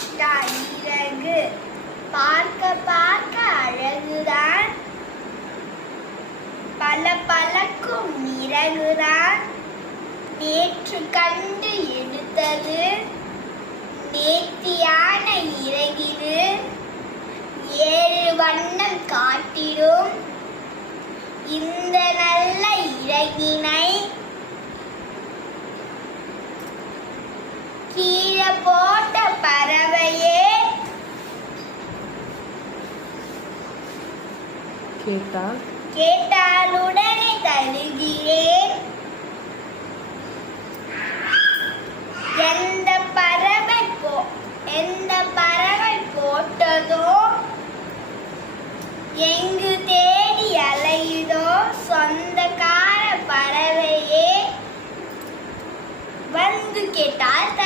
வச்சான் இறகு பார்க்க பார்க்க அழகுதான். பல பழக்கும் இறகுதான். நேற்று கண்டு எடுத்தது. நேர்த்தியான இறகிது. ஏழு வண்ணம் காட்டிடும். இந்த நல்ல இறகினை கேட்டால் கேட்டாலுடனே தருகிறேன் எந்த பறவை போ எந்த பறவை போட்டதோ எங்கு தேடி அலையுதோ சொந்தக்கார பறவையே. வந்து கேட்டால்